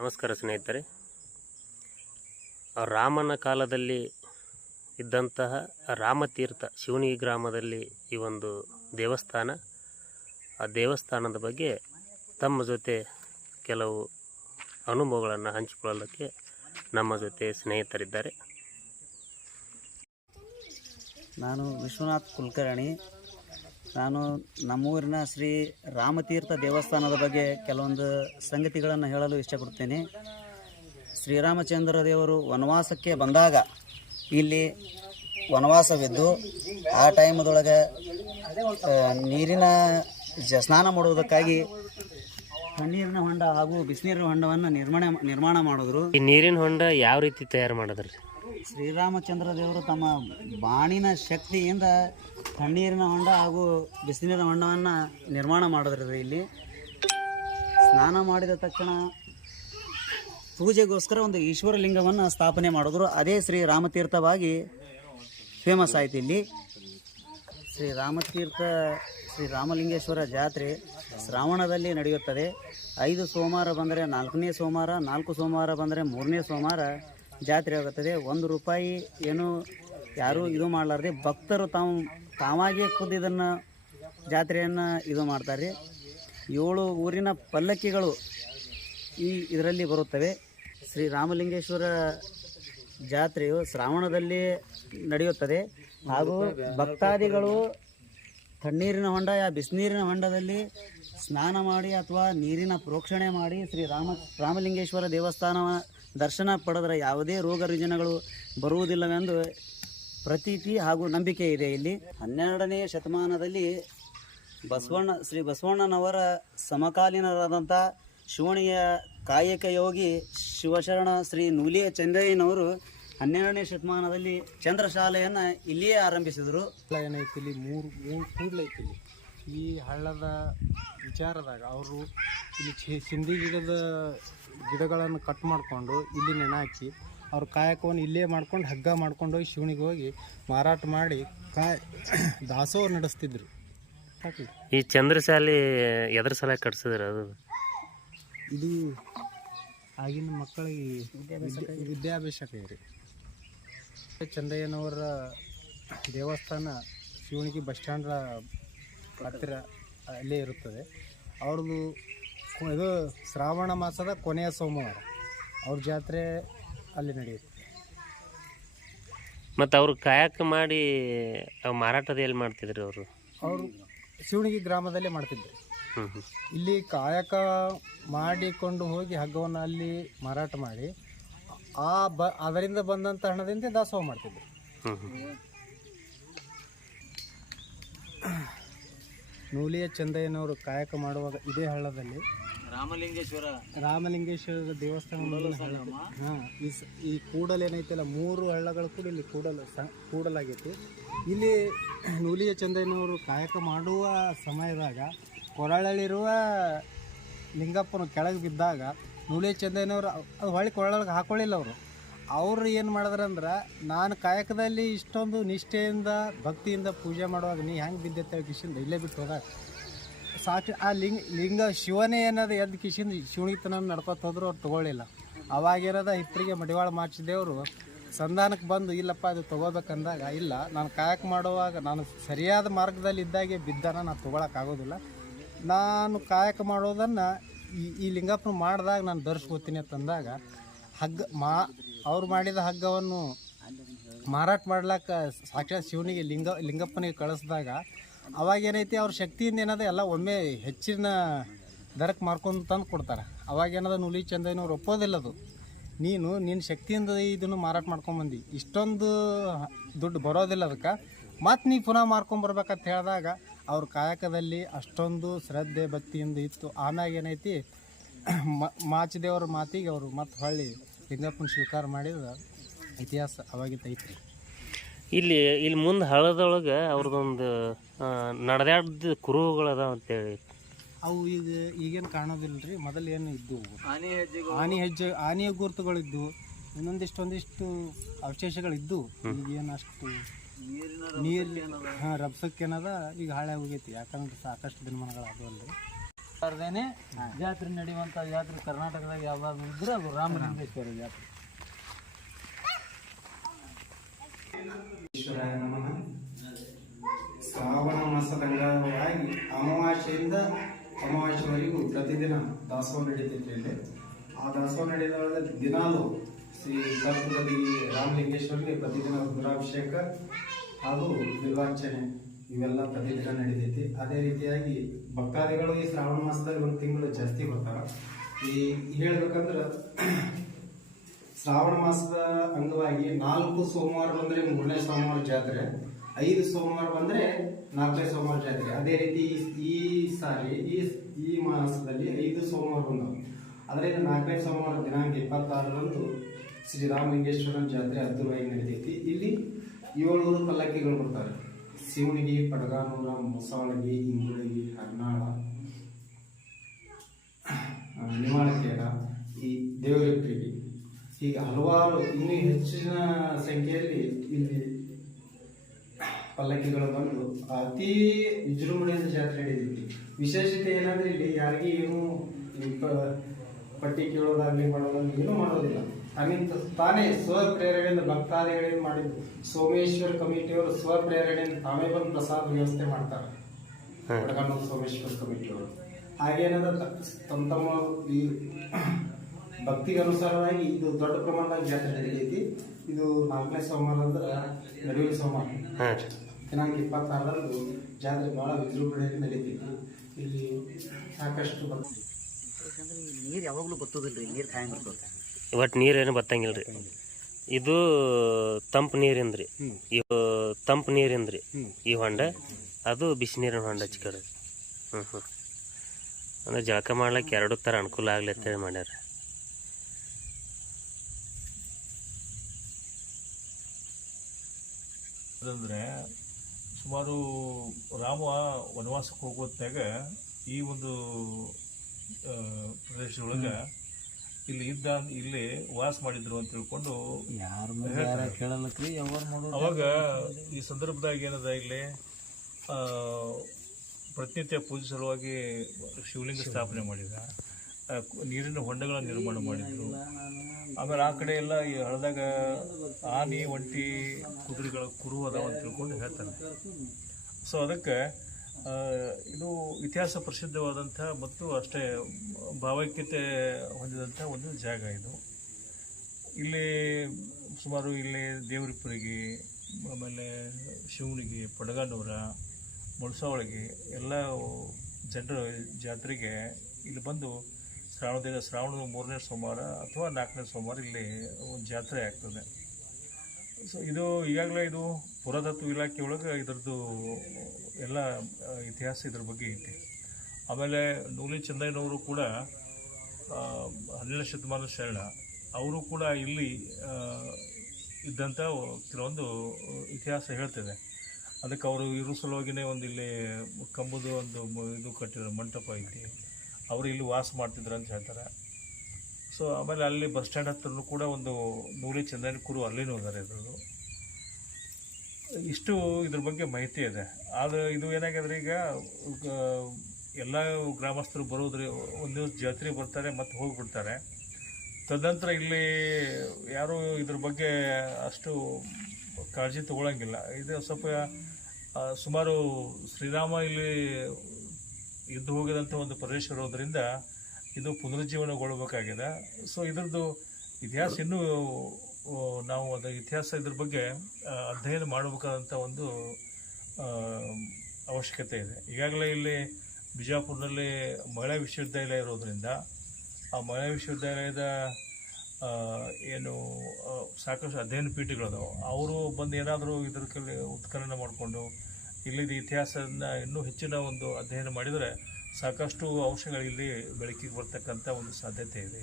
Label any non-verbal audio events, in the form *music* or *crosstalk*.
ನಮಸ್ಕಾರ ಸ್ನೇಹಿತರೆ. ರಾಮನ ಕಾಲದಲ್ಲಿ ಇದ್ದಂತಹ ರಾಮತೀರ್ಥ ಶಿವನಿ ಗ್ರಾಮದಲ್ಲಿ ಈ ಒಂದು ದೇವಸ್ಥಾನ, ಆ ದೇವಸ್ಥಾನದ ಬಗ್ಗೆ ತಮ್ಮ ಜೊತೆ ಕೆಲವು ಅನುಭವಗಳನ್ನು ಹಂಚಿಕೊಳ್ಳೋದಕ್ಕೆ ನಮ್ಮ ಜೊತೆ ಸ್ನೇಹಿತರಿದ್ದಾರೆ. ನಾನು ವಿಶ್ವನಾಥ್ ಕುಲಕರ್ಣಿ. ನಾನು ನಮ್ಮೂರಿನ ಶ್ರೀ ರಾಮತೀರ್ಥ ದೇವಸ್ಥಾನದ ಬಗ್ಗೆ ಕೆಲವೊಂದು ಸಂಗತಿಗಳನ್ನು ಹೇಳಲು ಇಷ್ಟಪಡ್ತೇನೆ ಶ್ರೀರಾಮಚಂದ್ರ ದೇವರು ವನವಾಸಕ್ಕೆ ಬಂದಾಗ ಇಲ್ಲಿ ವನವಾಸವಿದ್ದು ಆ ಟೈಮದೊಳಗೆ ನೀರಿನ ಜ ಸ್ನಾನ ಮಾಡುವುದಕ್ಕಾಗಿ ತಣ್ಣೀರಿನ ಹೊಂಡ ಹಾಗೂ ಬಿಸಿನೀರಿನ ಹೊಂಡವನ್ನು ನಿರ್ಮಾಣ ನಿರ್ಮಾಣ ಮಾಡಿದ್ರು. ಈ ನೀರಿನ ಹೊಂಡ ಯಾವ ರೀತಿ ತಯಾರು ಮಾಡಿದ್ರಿ? ಶ್ರೀರಾಮಚಂದ್ರ ದೇವರು ತಮ್ಮ ಬಾಣಿನ ಶಕ್ತಿಯಿಂದ ತಣ್ಣೀರಿನ ಹೊಂಡ ಹಾಗೂ ಬಿಸಿನೀರಿನ ಹೊಂಡವನ್ನು ನಿರ್ಮಾಣ ಮಾಡಿದ್ರಿ ಇಲ್ಲಿ. ಸ್ನಾನ ಮಾಡಿದ ತಕ್ಷಣ ಪೂಜೆಗೋಸ್ಕರ ಒಂದು ಈಶ್ವರ ಲಿಂಗವನ್ನು ಸ್ಥಾಪನೆ ಮಾಡಿದ್ರು. ಅದೇ ಶ್ರೀ ರಾಮತೀರ್ಥವಾಗಿ ಫೇಮಸ್ ಆಯ್ತು ಇಲ್ಲಿ. ಶ್ರೀ ರಾಮತೀರ್ಥ, ಶ್ರೀ ರಾಮಲಿಂಗೇಶ್ವರ ಜಾತ್ರೆ ಶ್ರಾವಣದಲ್ಲಿ ನಡೆಯುತ್ತದೆ. ಐದು ಸೋಮವಾರ ಬಂದರೆ ನಾಲ್ಕನೇ ಸೋಮವಾರ, ನಾಲ್ಕು ಸೋಮವಾರ ಬಂದರೆ ಮೂರನೇ ಸೋಮವಾರ ಜಾತ್ರೆ ಆಗುತ್ತದೆ. ಒಂದು ರೂಪಾಯಿ ಏನು ಯಾರೂ ಇದು ಮಾಡಲಾರ್ದೆ ಭಕ್ತರು ತಾವು ತಾವಾಗಿಯೇ ಖುದ್ದು ಇದನ್ನು ಜಾತ್ರೆಯನ್ನು ಇದು ಮಾಡ್ತಾರೆ. ಏಳು ಊರಿನ ಪಲ್ಲಕ್ಕಿಗಳು ಈ ಇದರಲ್ಲಿ ಬರುತ್ತವೆ. ಶ್ರೀ ರಾಮಲಿಂಗೇಶ್ವರ ಜಾತ್ರೆಯು ಶ್ರಾವಣದಲ್ಲಿ ನಡೆಯುತ್ತದೆ. ಹಾಗೂ ಭಕ್ತಾದಿಗಳು ತಣ್ಣೀರಿನ ಹೊಂಡ ಯಾ ಬಿಸಿನೀರಿನ ಹೊಂಡದಲ್ಲಿ ಸ್ನಾನ ಮಾಡಿ ಅಥವಾ ನೀರಿನ ಪ್ರೋಕ್ಷಣೆ ಮಾಡಿ ಶ್ರೀ ರಾಮ, ರಾಮಲಿಂಗೇಶ್ವರ ದೇವಸ್ಥಾನ ದರ್ಶನ ಪಡೆದರೆ ಯಾವುದೇ ರೋಗ ರುಜಿನಗಳು ಬರುವುದಿಲ್ಲವೆಂದು ಪ್ರತೀತಿ ಹಾಗೂ ನಂಬಿಕೆ ಇದೆ ಇಲ್ಲಿ. ಹನ್ನೆರಡನೇ ಶತಮಾನದಲ್ಲಿ ಬಸವಣ್ಣ, ಶ್ರೀ ಬಸವಣ್ಣನವರ ಸಮಕಾಲೀನರಾದಂಥ ಶಿವಣಿಯ ಕಾಯಕ ಯೋಗಿ ಶಿವಶರಣ ಶ್ರೀ ನೂಲಿಯ ಚಂದ್ರಯ್ಯನವರು ಹನ್ನೆರಡನೇ ಶತಮಾನದಲ್ಲಿ ಚಂದ್ರಶಾಲೆಯನ್ನು ಇಲ್ಲಿಯೇ ಆರಂಭಿಸಿದರು. ಏನೈತಿ ಇಲ್ಲಿ ಮೂರು ಮೂರು ಕೂಡ್ಲು ಐತಿ ಇಲ್ಲಿ ಈ ಹಳ್ಳದ ವಿಚಾರದಾಗ ಅವರು ಇಲ್ಲಿ ಸಿಂಧಿ ಗಿಡದ ಗಿಡಗಳನ್ನು ಕಟ್ ಮಾಡಿಕೊಂಡು ಇಲ್ಲಿ ನೆನೆ ಹಾಕಿ ಅವ್ರ ಕಾಯಕವನ್ನು ಇಲ್ಲೇ ಮಾಡ್ಕೊಂಡು ಹಗ್ಗ ಮಾಡ್ಕೊಂಡು ಹೋಗಿ ಶಿವನಿಗೆ ಹೋಗಿ ಮಾರಾಟ ಮಾಡಿ ಕಾಯ್ *coughs* ದಾಸೋಹ ನಡೆಸ್ತಿದ್ರು. ಈ ಚಂದ್ರಶಾಲಿ ಎದ್ರ ಸಲ ಕಟ್ಸಿದ್ರ ಅದು? ಇದು ಆಗಿನ ಮಕ್ಕಳಿಗೆ ವಿದ್ಯಾಭ್ಯಾಸಕ್ಕೆ ವಿದ್ಯಾಭ್ಯಾಸಕ ರೀ ಚಂದಯ್ಯನವರ ದೇವಸ್ಥಾನ ಶಿವನಿಗೆ ಬಸ್ ಸ್ಟ್ಯಾಂಡ್ರ ಹತ್ತಿರ ಅಲ್ಲೇ ಇರುತ್ತದೆ. ಅವ್ರದ್ದು ಇದು ಶ್ರಾವಣ ಮಾಸದ ಕೊನೆಯ ಸೋಮವಾರ. ಅವ್ರ ಜಾತ್ರೆ ಅಲ್ಲಿ ನಡೆಯುತ್ತೆ. ಮತ್ತು ಅವರು ಕಾಯಕ ಮಾಡಿ ಮಾರಾಟದ ಎಲ್ಲಿ ಮಾಡ್ತಿದ್ರು ಅವರು? ಅವರು ಶಿವಣಿಗೆ ಗ್ರಾಮದಲ್ಲೇ ಹ್ಞೂ ಹ್ಞೂ ಇಲ್ಲಿ ಕಾಯಕ ಮಾಡಿಕೊಂಡು ಹೋಗಿ ಹಗ್ಗವನ್ನು ಅಲ್ಲಿ ಮಾರಾಟ ಮಾಡಿ ಆ ಬ ಅದರಿಂದ ಬಂದಂಥ ಹಣದಿಂದ ದಾಸೋಹ ಹ್ಞೂ ಹ್ಞೂ ನೂಲಿಯ ಚಂದಯ್ಯನವರು ಕಾಯಕ ಮಾಡುವಾಗ ಇದೇ ಹಳ್ಳದಲ್ಲಿ ರಾಮಲಿಂಗೇಶ್ವರ. ರಾಮಲಿಂಗೇಶ್ವರ ದೇವಸ್ಥಾನ ಹಾಂ ಈ ಈ ಕೂಡಲ್ ಏನೈತಲ್ಲ ಮೂರು ಹಳ್ಳಗಳು ಕೂಡ ಇಲ್ಲಿ ಕೂಡಲು ಸ ಕೂಡಲಾಗೈತಿ. ಇಲ್ಲಿ ನೂಲಿಯ ಚಂದಯ್ಯನವರು ಕಾಯಕ ಮಾಡುವ ಸಮಯದಾಗ ಕೊರಳಲ್ಲಿರುವ ಲಿಂಗಪ್ಪನ ಕೆಳಗೆ ಬಿದ್ದಾಗ ನೂಲಿಯ ಚಂದಯ್ಯನವರು ಅದು ಹೊಳ್ಳಿ ಕೊರಳಗೆ ಹಾಕೊಳ್ಳಿಲ್ಲ ಅವರು. ಅವರು ಏನು ಮಾಡಿದ್ರಂದ್ರೆ ನಾನು ಕಾಯಕದಲ್ಲಿ ಇಷ್ಟೊಂದು ನಿಷ್ಠೆಯಿಂದ ಭಕ್ತಿಯಿಂದ ಪೂಜೆ ಮಾಡುವಾಗ ನೀ ಹೆಂಗೆ ಬಿದ್ದೆ ಕಿಶಿಂದ ಇಲ್ಲೇ ಬಿಟ್ಟು ಹೋದಾಗ ಸಾಕ್ಷಿ ಆ ಲಿಂಗ ಲಿಂಗ ಶಿವನೇ ಏನದ ಎದ್ದು ಕಿಶಿಂದ ಶಿವಣಿತನ ನಡ್ಕೊತ ಹೋದ್ರು ಅವ್ರು ತಗೊಳ್ಳಿಲ್ಲ. ಅವಾಗಿರೋದ ಹಿಪ್ಪರಿಗೆ ಮಡಿವಾಳ ಮಾಚಿದೇವರು ಸಂಧಾನಕ್ಕೆ ಬಂದು, ಇಲ್ಲಪ್ಪ ಅದು ತಗೋಬೇಕಂದಾಗ, ಇಲ್ಲ, ನಾನು ಕಾಯಕ ಮಾಡುವಾಗ ನಾನು ಸರಿಯಾದ ಮಾರ್ಗದಲ್ಲಿ ಇದ್ದಾಗೆ ಬಿದ್ದಾನ ನಾನು ತೊಗೊಳಕ್ಕಾಗೋದಿಲ್ಲ ನಾನು ಕಾಯಕ ಮಾಡೋದನ್ನು ಈ ಈ ಲಿಂಗಪ್ಪನ ಮಾಡಿದಾಗ ನಾನು ಧರಿಸ್ಕೋತೀನಿ ಅಂತಂದಾಗ, ಹಗ್ಗ ಮಾ, ಅವ್ರು ಮಾಡಿದ ಹಗ್ಗವನ್ನು ಮಾರಾಟ ಮಾಡ್ಲಾಕ ಸಾಕ್ಷಾತ್ ಶಿವನಿಗೆ ಲಿಂಗ, ಲಿಂಗಪ್ಪನಿಗೆ ಕಳಿಸಿದಾಗ ಅವಾಗ ಏನೈತಿ, ಅವ್ರ ಶಕ್ತಿಯಿಂದ ಏನದ, ಎಲ್ಲ ಒಮ್ಮೆ ಹೆಚ್ಚಿನ ದರಕ್ಕೆ ಮಾರ್ಕೊಂಡು ತಂದು ಕೊಡ್ತಾರೆ. ಅವಾಗ ಏನದ, ನುಲಿ ಚಂದನವ್ರು ಒಪ್ಪೋದಿಲ್ಲ ಅದು. ನೀನು ನಿನ್ನ ಶಕ್ತಿಯಿಂದ ಇದನ್ನು ಮಾರಾಟ ಮಾಡ್ಕೊಂಬಂದು ಇಷ್ಟೊಂದು ದುಡ್ಡು ಬರೋದಿಲ್ಲ ಅದಕ್ಕೆ. ಮತ್ತು ನೀ ಪುನಃ ಮಾರ್ಕೊಂಬರ್ಬೇಕಂತ ಹೇಳಿದಾಗ, ಅವ್ರ ಕಾಯಕದಲ್ಲಿ ಅಷ್ಟೊಂದು ಶ್ರದ್ಧೆ, ಭಕ್ತಿಯಿಂದ ಇತ್ತು. ಆಮ್ಯಾಗ ಏನೈತಿ ಮಾಚಿದೇವ್ರ ಮಾತಿಗೆ ಅವರು ಮತ್ತೆ ಹೊಳ್ಳಿ ಲಿಂಗಪ್ಪನ ಸ್ವೀಕಾರ ಮಾಡಿದ ಇತಿಹಾಸ ಅವಾಗಿತ್ತು ಐತ್ರಿ ಇಲ್ಲಿ ಇಲ್ಲಿ ಮುಂದೆ ಹಳ್ಳದೊಳಗೆ ಅವ್ರದ್ದೊಂದು ನಡೆದಾಡ್ದ ಕುರುಹುಗಳದಾವ ಅಂತೇಳಿ. ಅವು ಈಗ ಈಗೇನು ಕಾಣೋದಿಲ್ಲ ರೀ ಮೊದಲು ಏನು ಇದ್ದವು ಆನೆ ಹೆಜ್ಜೆ ಆನೆಯ ಗುರುತುಗಳಿದ್ದು ಇನ್ನೊಂದಿಷ್ಟು ಒಂದಿಷ್ಟು ಈಗ ಈಗೇನು ಅಷ್ಟು ನೀರು ಹಾಂ ರಬ್ಸಕ್ಕೇನದ ಈಗ ಹಾಳೆ ಹೋಗೈತಿ. ಯಾಕಂದ್ರೆ ಸಾಕಷ್ಟು ದಿನಮಾನಗಳು ಅದು ಅಲ್ರಿ ಅರ್ಧೇನೆ ಜಾತ್ರೆ ನಡೆಯುವಂಥ ಜಾತ್ರೆ ಕರ್ನಾಟಕದಾಗ ಯಾವಾಗ ಇದ್ರೆ ಅದು ರಾಮಲಿಂಗೇಶ್ವರ ಜಾತ್ರೆ ಈಶ್ವರಾಯ ನಮಃ ಶ್ರಾವಣ ಮಾಸದ ಅಂಗವಾಗಿ ಅಮಾವಾಸ್ಯೆಯಿಂದ ಅಮಾವಾಸ್ಯವರೆಗೂ ದಾಸವಾಳ ನಡೀತೈತೆ ಇಲ್ಲಿ. ಆ ದಾಸೋಹ ನಡೆದ ದಿನಾಲು ಶ್ರೀ ಕರ್ಪುರದಿ ರಾಮಲಿಂಗೇಶ್ವರಿಗೆ ಪ್ರತಿದಿನ ರುದ್ರಾಭಿಷೇಕ ಹಾಗೂ ಬಿಲ್ವಾರ್ಚನೆ ಇವೆಲ್ಲ ಪ್ರತಿದಿನ ನಡೀತೈತಿ. ಅದೇ ರೀತಿಯಾಗಿ ಭಕ್ತಾದಿಗಳು ಈ ಶ್ರಾವಣ ಮಾಸದಲ್ಲಿ ಒಂದು ತಿಂಗಳು ಜಾಸ್ತಿ ಬರ್ತಾರೆ. ಈ ಹೇಳ್ಬೇಕಂದ್ರೆ ಶ್ರಾವಣ ಮಾಸದ ಅಂಗವಾಗಿ ನಾಲ್ಕು ಸೋಮವಾರ ಬಂದರೆ ಮೂರನೇ ಸೋಮವಾರ ಜಾತ್ರೆ, ಐದು ಸೋಮವಾರ ಬಂದ್ರೆ ನಾಲ್ಕನೇ ಸೋಮವಾರ ಜಾತ್ರೆ. ಅದೇ ರೀತಿ ಈ- ಸಾರಿ ಈ ಈ ಮಾಸದಲ್ಲಿ ಐದು ಸೋಮವಾರ ಬಂದವು ಅದರಿಂದ ನಾಲ್ಕನೇ ಸೋಮವಾರ ದಿನಾಂಕ ಇಪ್ಪತ್ತಾರರಂದು ಶ್ರೀರಾಮಲಿಂಗೇಶ್ವರನ ಜಾತ್ರೆ ಅದ್ದೂರಿಯಾಗಿ ನಡೆದೈತಿ. ಇಲ್ಲಿ ಏಳ್ನೂರು ಪಲ್ಲಕ್ಕಿಗಳು ಬರ್ತಾರೆ. ಶಿವನಿಗೆ ಪಡಗಾನೂರ ಮುಸಾಳಗಿ ಇಂಗುಳಗಿ ಹರ್ನಾಳ ಆ, ನಿವಾಳಕೇರ ಈ ದೇವರಿಪ್ಪರಿಗೆ. ಹೀಗೆ ಹಲವಾರು ಇನ್ನೂ ಹೆಚ್ಚಿನ ಸಂಖ್ಯೆಯಲ್ಲಿ ಇಲ್ಲಿ ಪಲ್ಲಕ್ಕಿಗಳು ಬಂದು ಅತಿ ವಿಜೃಂಭಣೆಯಿಂದ ಜಾತ್ರೆ ನಡೆದಿತ್ತು ವಿಶೇಷತೆ ಏನಂದ್ರೆ ಇಲ್ಲಿ ಯಾರಿಗೆ ಏನು ಪಟ್ಟಿ ಕೇಳೋದಾಗ್ಲಿ ಮಾಡೋದಾಗ್ಲಿ ಏನೂ ಮಾಡೋದಿಲ್ಲ. ಅಮಿಂತ ತಾನೇ ಸ್ವಪ್ರೇರಣೆಯಿಂದ ಭಕ್ತಾದಿಗಳಿಂದ ಮಾಡಿದ್ದು ಸೋಮೇಶ್ವರ ಕಮಿಟಿಯವರು ಸ್ವಪ್ರೇರಣೆಯಿಂದ ತಾವೇ ಬಂದು ಪ್ರಸಾದ ವ್ಯವಸ್ಥೆ ಮಾಡ್ತಾರೆ. ವಡಗಣ್ಣೂರು ಸೋಮೇಶ್ವರ ಕಮಿಟಿಯವರು. ಹಾಗೇನದ ತಮ್ಮ ತಮ್ಮ ಈ ಭಕ್ತಿಗೆ ಅನುಸಾರವಾಗಿ ಇದು ದೊಡ್ಡ ಪ್ರಮಾಣದಾಗ ಜಾತ್ರೆ ನಡೆಯೈತಿ ಇದು ನಾಲ್ಕನೇ ಸೋಮವಾರ ಅಂದ್ರೆ ನಡುವಿನ ಸೋಮವಾರ. ದಿನಾಂಕ ಇಪ್ಪತ್ತಾರರಂದು ಜಾತ್ರೆ ಬಹಳ ವಿಜೃಂಭಣೆಯಲ್ಲಿ ನಡೀತಿತ್ತು. ಇಲ್ಲಿ ಸಾಕಷ್ಟು ನೀರು ಯಾವಾಗಲೂ ಬರ್ತದಿಲ್ರಿ ನೀರು ಕಾಯಂ ಬರ್ತದೆ ಒಟ್ಟು ನೀರೇನು ಬತ್ತಂಗಿಲ್ಲ ರೀ ಇದು ತಂಪು ನೀರಿಂದ್ರಿ ರೀ ಇವು ತಂಪು ನೀರಿಂದ್ರಿ ರೀ ಈ ಹೊಂಡ ಅದು ಬಿಸಿ ನೀರಿನ ಹೊಂಡ ಚಿಕ್ಕದು ಹ್ಞೂ ಹ್ಞೂ ಅಂದ್ರೆ ಜಳಕ ಮಾಡ್ಲಿಕ್ಕೆ ಎರಡು ಥರ ಅನುಕೂಲ ಆಗಲಿ ಅಂತೇಳಿ ಮಾಡ್ಯಾರ. ಅದಂದ್ರೆ ಸುಮಾರು ರಾಮ ವನವಾಸಕ್ಕೆ ಹೋಗುವತ್ತಾಗ ಈ ಒಂದು ಪ್ರದೇಶದೊಳಗೆ ಇಲ್ಲಿ ಇದ್ದ ಇಲ್ಲಿ ವಾಸ ಮಾಡಿದ್ರು ಅಂತ ತಿಳ್ಕೊಂಡು ಅವಾಗ ಈ ಸಂದರ್ಭದಾಗ ಏನದ ಇಲ್ಲಿ ಪ್ರತಿನಿತ್ಯ ಪೂಜೆ ಸಲುವಾಗಿ ಶಿವಲಿಂಗ ಸ್ಥಾಪನೆ ಮಾಡಿದ. ನೀರಿನ ಹೊಂಡಗಳ ನಿರ್ಮಾಣ ಮಾಡಿದ್ರು. ಆಮೇಲೆ ಆ ಕಡೆ ಎಲ್ಲ ಈ ಹಳದಾಗ ಆನೆ, ಒಂಟಿ, ಕುದುರೆಗಳ ಕುರು ಅದಾವ ಅಂತ ತಿಳ್ಕೊಂಡು ಹೇಳ್ತಾರೆ. ಸೊ ಅದಕ್ಕೆ ಇದು ಇತಿಹಾಸ ಪ್ರಸಿದ್ಧವಾದಂಥ ಮತ್ತು ಅಷ್ಟೇ ಭಾವೈಕ್ಯತೆ ಹೊಂದಿದಂಥ ಒಂದು ಜಾಗ ಇದು. ಇಲ್ಲಿ ಸುಮಾರು ಇಲ್ಲಿ ದೇವರಿಪುರಿಗೆ ಆಮೇಲೆ ಶಿವನಿಗೆ ಪಡಗಾನೂರ, ಮುಳ್ಸಾವಳಿಗೆ ಎಲ್ಲ ಜನರು ಜಾತ್ರೆಗೆ ಇಲ್ಲಿ ಬಂದು ಶ್ರಾವಣದಿಂದ ಶ್ರಾವಣದ ಮೂರನೇ ಸೋಮವಾರ ಅಥವಾ ನಾಲ್ಕನೇ ಸೋಮವಾರ ಇಲ್ಲಿ ಒಂದು ಜಾತ್ರೆ ಆಗ್ತದೆ. ಸೊ ಇದು ಈಗಾಗಲೇ ಇದು ಪುರಾತತ್ವ ಇಲಾಖೆ ಒಳಗೆ ಇದರದ್ದು ಎಲ್ಲ ಇತಿಹಾಸ ಇದ್ರ ಬಗ್ಗೆ ಐತಿ. ಆಮೇಲೆ ನೂಲಿ ಚಂದಯ್ಯನವರು ಕೂಡ ಹನ್ನೆರಡು ಶತಮಾನ ಶರಣ. ಅವರು ಕೂಡ ಇಲ್ಲಿ ಇದ್ದಂಥ ಕೆಲವೊಂದು ಇತಿಹಾಸ ಹೇಳ್ತದೆ. ಅದಕ್ಕೆ ಅವರು ಇರೋ ಸಲುವಾಗಿನೇ ಒಂದು ಇಲ್ಲಿ ಕಂಬದ ಒಂದು ಇದು ಕಟ್ಟಿರೋ ಮಂಟಪ ಐತಿ. ಅವರು ಇಲ್ಲಿ ವಾಸ ಮಾಡ್ತಿದ್ರು ಅಂತ ಹೇಳ್ತಾರೆ. ಸೊ ಆಮೇಲೆ ಅಲ್ಲಿ ಬಸ್ ಸ್ಟ್ಯಾಂಡ್ ಹತ್ರನೂ ಕೂಡ ಒಂದು ನೂಲಿ ಚಂದನ ಕುರು ಅಲ್ಲಿನೂ ಇದ್ದಾರೆ ಇದರದು ಇಷ್ಟು ಇದ್ರ ಬಗ್ಗೆ ಮಾಹಿತಿ ಇದೆ. ಆದರೆ ಇದು ಏನಾಗಿದೆ ಈಗ ಎಲ್ಲ ಗ್ರಾಮಸ್ಥರು ಬರೋದ್ರೆ, ಒಂದು ದಿವಸ ಜಾತ್ರೆ ಬರ್ತಾರೆ ಮತ್ತು ಹೋಗಿಬಿಡ್ತಾರೆ. ತದನಂತರ ಇಲ್ಲಿ ಯಾರು ಇದ್ರ ಬಗ್ಗೆ ಅಷ್ಟು ಕಾಳಜಿ ತಗೊಳಂಗಿಲ್ಲ. ಇದು ಸ್ವಲ್ಪ ಸುಮಾರು ಶ್ರೀರಾಮ ಇಲ್ಲಿ ಇದ್ದು ಹೋಗಿದಂಥ ಒಂದು ಪ್ರದೇಶ ಇರೋದ್ರಿಂದ ಇದು ಪುನರುಜ್ಜೀವನಗೊಳ್ಳಬೇಕಾಗಿದೆ ಸೊ ಇದರದ್ದು ಇತಿಹಾಸ ಇನ್ನೂ ನಾವು ಅದರ ಇತಿಹಾಸ ಇದ್ರ ಬಗ್ಗೆ ಅಧ್ಯಯನ ಮಾಡಬೇಕಾದಂಥ ಒಂದು ಅವಶ್ಯಕತೆ ಇದೆ. ಈಗಾಗಲೇ ಇಲ್ಲಿ ಬಿಜಾಪುರದಲ್ಲಿ ಮಹಿಳಾ ವಿಶ್ವವಿದ್ಯಾಲಯ ಇರೋದರಿಂದ, ಆ ಮಹಿಳಾ ವಿಶ್ವವಿದ್ಯಾಲಯದ ಏನು ಸಾಕಷ್ಟು ಅಧ್ಯಯನ ಪೀಠಗಳದಾವೆ. ಅವರು ಬಂದು ಏನಾದರೂ ಇದ್ರ ಕಲೆ, ಉತ್ಖನನ ಮಾಡಿಕೊಂಡು ಇಲ್ಲಿದ ಇತಿಹಾಸನ ಇನ್ನೂ ಹೆಚ್ಚಿನ ಒಂದು ಅಧ್ಯಯನ ಮಾಡಿದರೆ ಸಾಕಷ್ಟು ಅಂಶಗಳಿಲ್ಲಿ ಬೆಳಕಿಗೆ ಬರ್ತಕ್ಕಂಥ ಒಂದು ಸಾಧ್ಯತೆ ಇದೆ.